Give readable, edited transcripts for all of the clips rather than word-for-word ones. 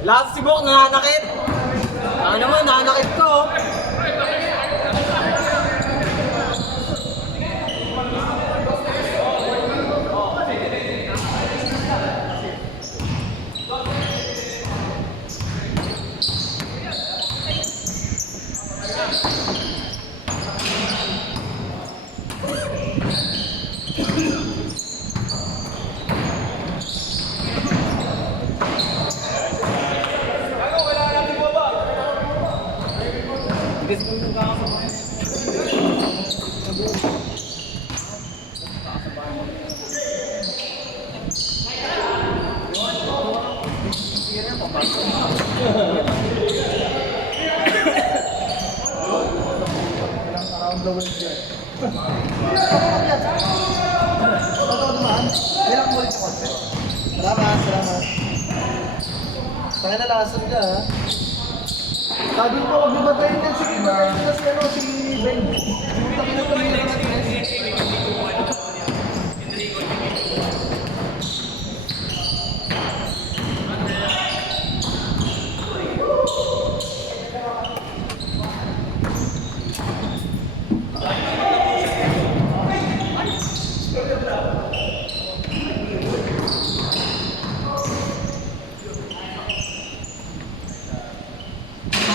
Last sibok, nananakit. Ano naman, nananakit ko. Salamat. Tayo na lasan ka, ha? Sabi ko, huwag mo batayin yan. Sige, batayin na si Ben. Pumunta ka na tuloy na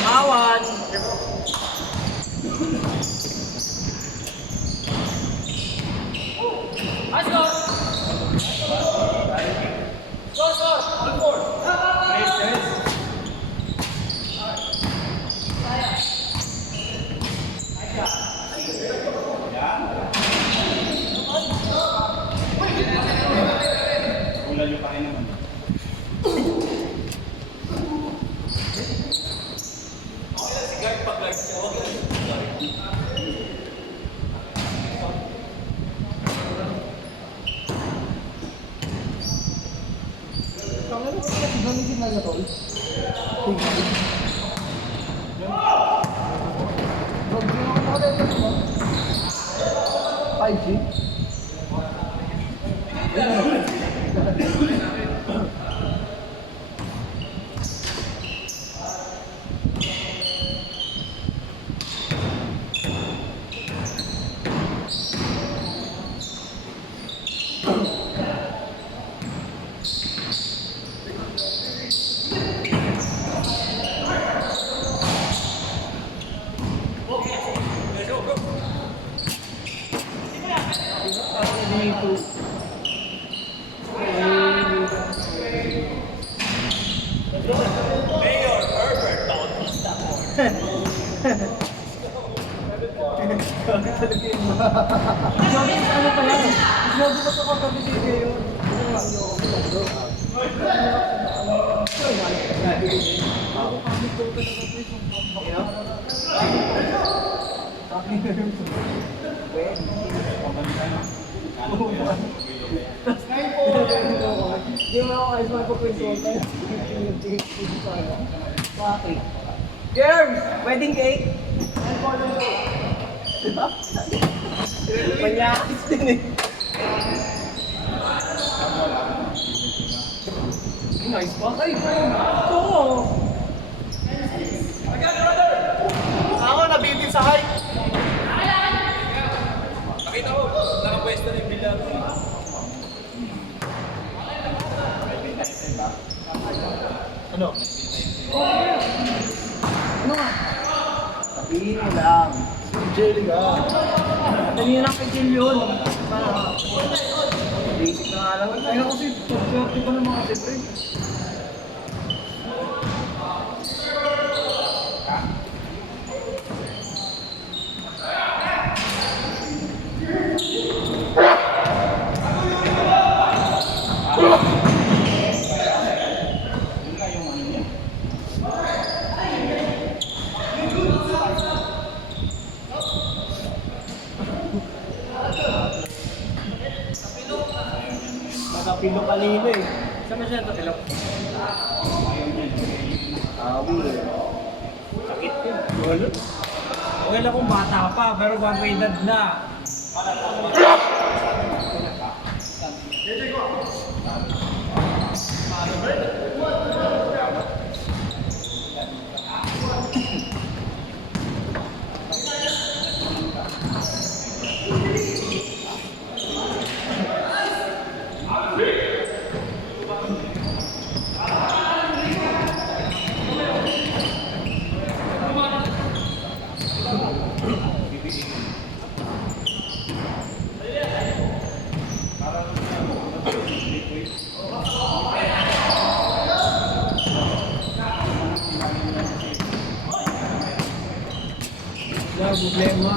Awan. Let's go. gamitin na ito. Bro, ginawa ko na ito. 5G? Mayor Herbert Bautista. Ano pa yan? Sinabi ko sa katabi si Mayor. Hindi mo ako ayos magpapinsulta. Bakit? Germs! Wedding cake! Panyakis din eh. Nice pa. Ay, ito! Ako, nabitin sa height. Nakita ko, nakapwesto na yung bilang. Ano? Ano nga? Sabihin mo lang. Jelly ka. Dali na lang kay Jill yun. Basic na nga lang. Ay ako kasi, swerte pa naman kasi, pre. Nakapilo kanina eh. Saan ba siya nakapilo? Awi eh. Sakit yun. Wala. Okay lang kung bata pa, pero baka may edad na. Wala problema.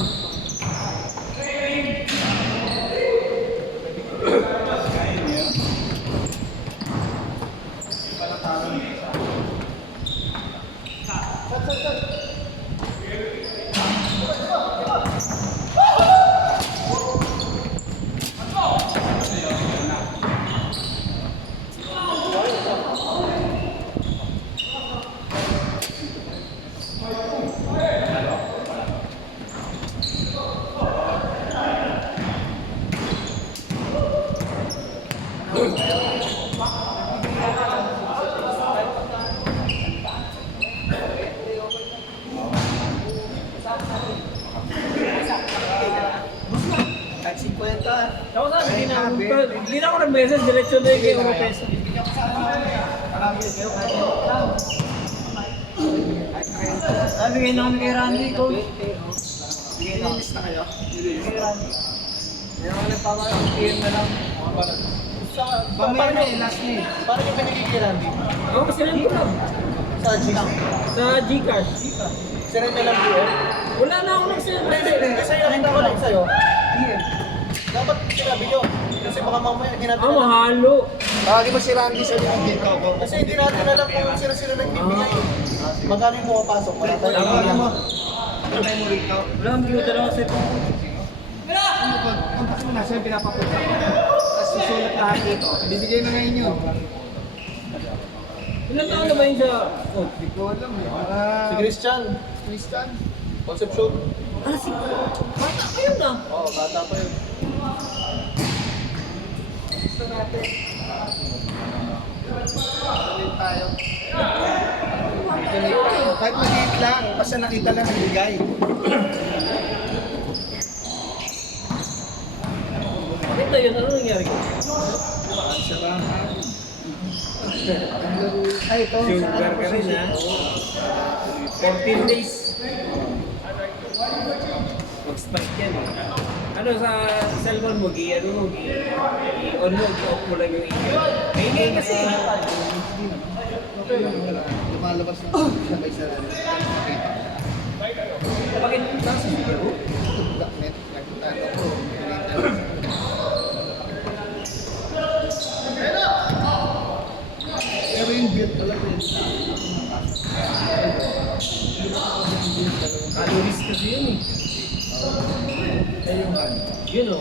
Kahit 50. Ako sabi, hindi na ako nag-message, diretso na yung kay Europes. Bigay na kami kay Randy, coach. Nilinis na kayo? Kay Randy. Kaya ako nagpapakapir na lang. Paano nyo last name? Paano nyo binigay kay Randy? Ako kasi lang ko lang. Sa Gcash? Sa Gcash. Sinend nyo lang po. Wala na ako nag-send. Kasi nakita ko lang sa'yo. Dapat sinabi nyo. Kasi baka mamaya hindi natin Ah, alam. mahalo. Di ba si Randy sa yung dito ko? Kasi hindi natin alam kung sino-sino nagbibigay. Magkano yung pumapasok? Wala tayo. Tama mo. Wala kang computer ako sa ito. Kontak mo na siya, pinapapunta ko. Tapos susulat lahat dito. Bibigay na ngayon yun. Ilan taon na ba yun sa coach? Hindi ko alam eh. Si Christian. Christian? Conception? Ah, si bata kayo na. Oo, bata pa yun. Gusto natin. Donate tayo. Donate tayo. Kahit maliit lang, basta nakita lang bigay. Bakit na yun? Ano nangyari ko? Ay, ito. Sugar ka rin ha. 14 days. Mag-spike yan eh. Ano sa cellphone mo, ano mo, on mo, off mo lang yung email. Maingay kasi. Lumalabas na sabay sa Bakit nasa speaker mo? net. Nagpunta ko. Pero yung build talaga yun. Calories kasi yun eh. Ayun nga. Yun o.